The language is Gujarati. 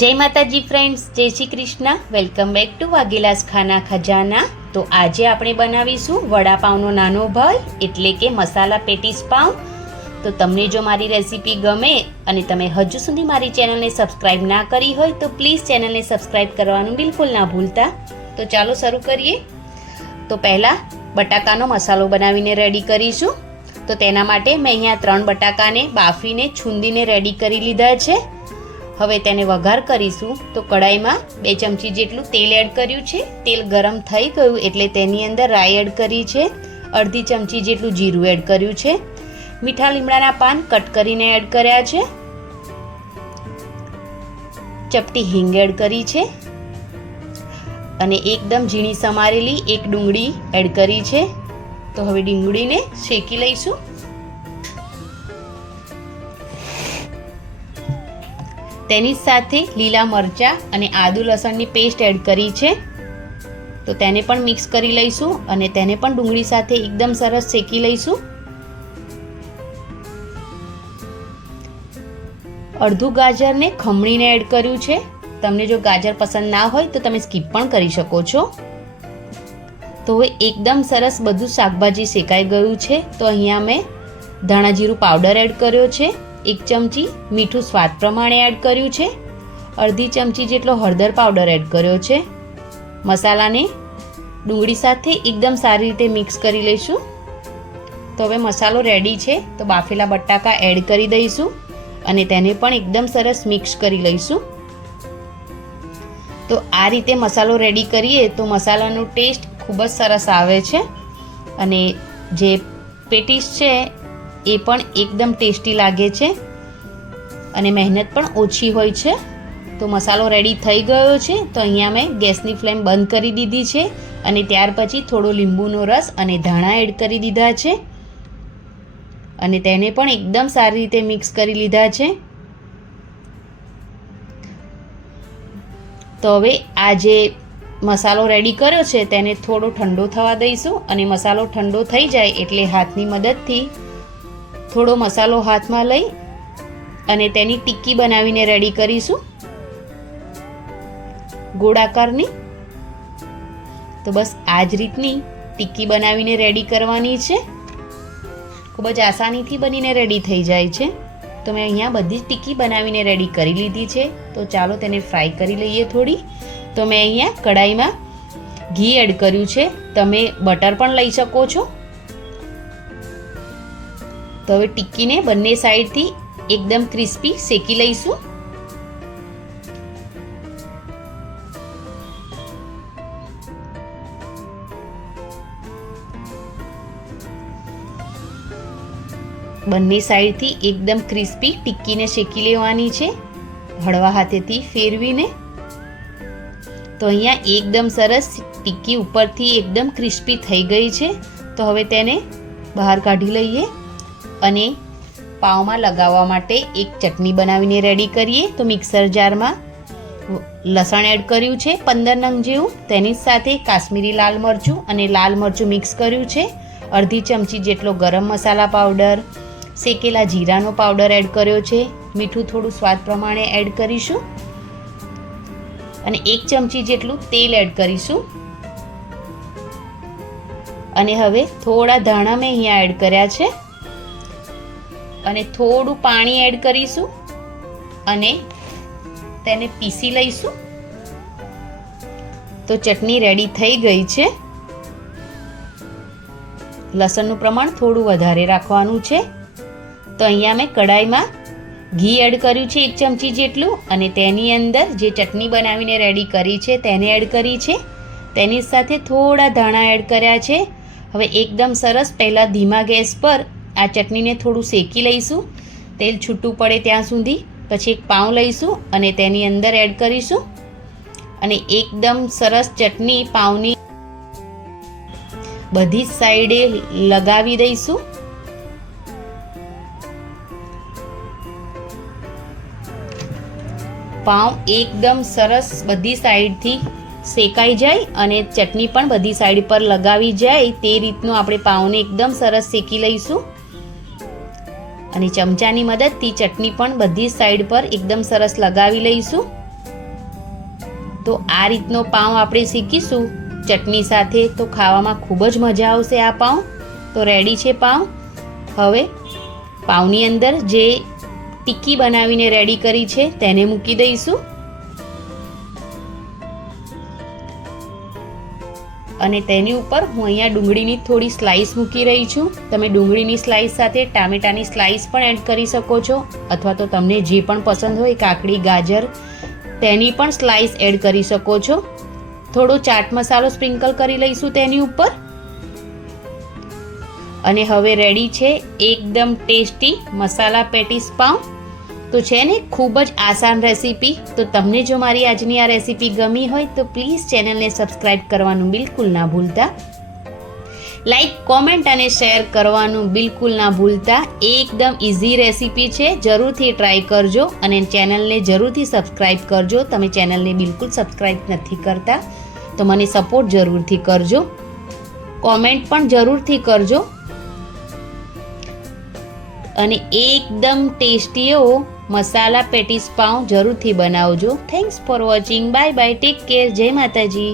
જય માતાજી ફ્રેન્ડ્સ, જય Shri Krishna. Welcome back to Vaghela's ખાના ખજાના. તો આજે આપણે બનાવીશું વડાપાવનો નાનો ભાઈ એટલે કે મસાલા પેટીસ પાઉં. તો તમને જો મારી રેસીપી ગમે અને તમે હજુ સુધી મારી ચેનલને સબસ્ક્રાઈબ ના કરી હોય તો પ્લીઝ ચેનલને સબસ્ક્રાઈબ કરવાનું બિલકુલ ના ભૂલતા. તો ચાલો શરૂ કરીએ. તો પહેલાં બટાકાનો મસાલો બનાવીને રેડી કરીશું. તો તેના માટે મેં અહીંયા 3 બટાકાને બાફીને છૂંદીને રેડી કરી લીધા છે. હવે તેને વઘાર કરીશું. તો કડાઈમાં 2 ચમચી જેટલું તેલ એડ કર્યું છે. તેલ ગરમ થઈ ગયું એટલે તેની અંદર રાઈ એડ કરી છે. અડધી ચમચી જેટલું જીરું એડ કર્યું છે. મીઠા લીમડાના પાન કટ કરીને એડ કર્યા છે. ચપટી હિંગ એડ કરી છે અને એકદમ ઝીણી સમારેલી એક ડુંગળી એડ કરી છે. તો હવે ડુંગળીને શેકી લઈશું. તેની સાથે લીલા મરચાં અને આદુ લસણની પેસ્ટ એડ કરી છે. તો તેને પણ મિક્સ કરી લઈશું અને તેને પણ ડુંગળી સાથે એકદમ સરસ શેકી લઈશું. અડધું ગાજરને ખમણીને એડ કર્યું છે. તમને જો ગાજર પસંદ ના હોય તો તમે સ્કીપ પણ કરી શકો છો. તો હવે એકદમ સરસ બધું શાકભાજી શેકાઈ ગયું છે. તો અહીંયા મેં ધાણા જીરું પાવડર એડ કર્યો છે. 1 ચમચી મીઠું સ્વાદ પ્રમાણે એડ કર્યું છે. અડધી ચમચી જેટલો હળદર પાવડર એડ કર્યો છે. મસાલાને ડુંગળી સાથે એકદમ સારી રીતે મિક્સ કરી લઈશું. તો હવે મસાલો રેડી છે. તો બાફેલા બટાકા એડ કરી દઈશું અને તેને પણ એકદમ સરસ મિક્સ કરી લઈશું. તો આ રીતે મસાલો રેડી કરીએ તો મસાલાનો ટેસ્ટ ખૂબ જ સરસ આવે છે અને જે પેટીસ છે એ પણ એકદમ ટેસ્ટી લાગે છે અને મહેનત પણ ઓછી હોય છે. તો મસાલો રેડી થઈ ગયો છે. તો અહીંયા મેં ગેસની ફ્લેમ બંધ કરી દીધી છે અને ત્યાર પછી થોડો લીંબુનો રસ અને ધાણા એડ કરી દીધા છે અને તેને પણ એકદમ સારી રીતે મિક્સ કરી લીધા છે. તો હવે આ જે મસાલો રેડી કર્યો છે તેને થોડો ઠંડો થવા દઈશું અને મસાલો ઠંડો થઈ જાય એટલે હાથની મદદથી થોડો મસાલો હાથમાં લઈ અને તેની ટિક્કી બનાવીને રેડી કરીશું ગોળાકારની. તો બસ આ જ રીતની ટિક્કી બનાવીને રેડી કરવાની છે. ખૂબ જ આસાનીથી બનીને રેડી થઈ જાય છે. તો મેં અહીંયા બધી જ ટિક્કી બનાવીને રેડી કરી લીધી છે. તો ચાલો તેને ફ્રાય કરી લઈએ થોડી. તો મેં અહીંયા કડાઈમાં ઘી એડ કર્યું છે. તમે બટર પણ લઈ શકો છો. તો હવે ટિક્કીને બંને સાઈડથી એકદમ ક્રિસ્પી શેકી લઈશું. બંને સાઈડથી એકદમ ક્રિસ્પી ટિક્કીને શેકી લેવાની છે હળવા હાથેથી ફેરવીને. તો અહીંયા એકદમ સરસ ટિક્કી ઉપરથી એકદમ ક્રિસ્પી થઈ ગઈ છે. તો હવે તેને બહાર કાઢી લઈએ અને પાવમાં લગાવવા માટે એક ચટણી બનાવીને રેડી કરીએ. તો મિક્સર જારમાં લસણ એડ કર્યું છે 15 નંગ જેવું. તેની સાથે કાશ્મીરી લાલ મરચું અને લાલ મરચું મિક્સ કર્યું છે. અડધી ચમચી જેટલો ગરમ મસાલા પાવડર, શેકેલા જીરાનો પાવડર એડ કર્યો છે. મીઠું થોડું સ્વાદ પ્રમાણે એડ કરીશું અને 1 ચમચી જેટલું તેલ એડ કરીશું. અને હવે થોડા ધાણા મેં અહીંયા એડ કર્યા છે અને થોડું પાણી એડ કરીશું અને તેને પીસી લઈશું. તો ચટણી રેડી થઈ ગઈ છે. લસણનું પ્રમાણ થોડું વધારે રાખવાનું છે. તો અહીંયા મેં કડાઈમાં ઘી એડ કર્યું છે 1 ચમચી જેટલું અને તેની અંદર જે ચટણી બનાવીને રેડી કરી છે તેને એડ કરી છે. તેની સાથે થોડા ધાણા એડ કર્યા છે. હવે એકદમ સરસ પહેલાં ધીમા ગેસ પર આ ચટણીને થોડું શેકી લઈશું તેલ છૂટું પડે ત્યાં સુધી. પછી એક પાઉં લઈશું અને તેની અંદર એડ કરીશું અને એકદમ સરસ ચટણી પાઉંની બધી જ સાઈડે લગાવી દઈશું. પાઉં એકદમ સરસ બધી સાઈડથી શેકાઈ જાય અને ચટણી પણ બધી સાઈડ પર લગાવી જાય તે રીતનું આપણે પાઉંને એકદમ સરસ શેકી લઈશું અને ચમચાની મદદથી ચટણી પણ બધી સાઈડ પર એકદમ સરસ લગાવી લઈશું. તો આ રીતનો પાઉં આપણે શીખીશું ચટણી સાથે, તો ખાવામાં ખૂબ જ મજા આવશે આ પાઉં. તો રેડી છે પાઉં. હવે પાઉંની અંદર જે ટિક્કી બનાવીને રેડી કરી છે તેને મૂકી દઈશું અને તેની ઉપર હું અહીંયા ડુંગળીની થોડી સ્લાઈસ મૂકી રહી છું. તમે ડુંગળીની સ્લાઈસ સાથે ટામેટાની સ્લાઈસ પણ એડ કરી શકો છો, અથવા તો તમને જે પણ પસંદ હોય કાકડી, ગાજર તેની પણ સ્લાઈસ એડ કરી શકો છો. થોડો ચાટ મસાલો સ્પ્રિંકલ કરી લઈશું તેની ઉપર. અને હવે રેડી છે એકદમ ટેસ્ટી મસાલા પેટીસ પાઉં. તો છે ને ખૂબ જ આસાન રેસીપી. તો તમને જો મારી આજની આ રેસીપી ગમી હોય તો પ્લીઝ ચેનલને સબસ્ક્રાઈબ કરવાનું બિલકુલ ના ભૂલતા. લાઈક, કોમેન્ટ અને શેર કરવાનું બિલકુલ ના ભૂલતા. એકદમ ઇઝી રેસીપી છે, જરૂરથી ટ્રાય કરજો અને ચેનલને જરૂરથી સબસ્ક્રાઈબ કરજો. તમે ચેનલને બિલકુલ સબસ્ક્રાઈબ નથી કરતા તો મને સપોર્ટ જરૂરથી કરજો. કોમેન્ટ પણ જરૂરથી કરજો. અને એકદમ ટેસ્ટી એવો મસાલા પેટીસ પાઉં જરૂરથી બનાવજો. Thanks for watching. Bye bye. Take care. જય માતાજી.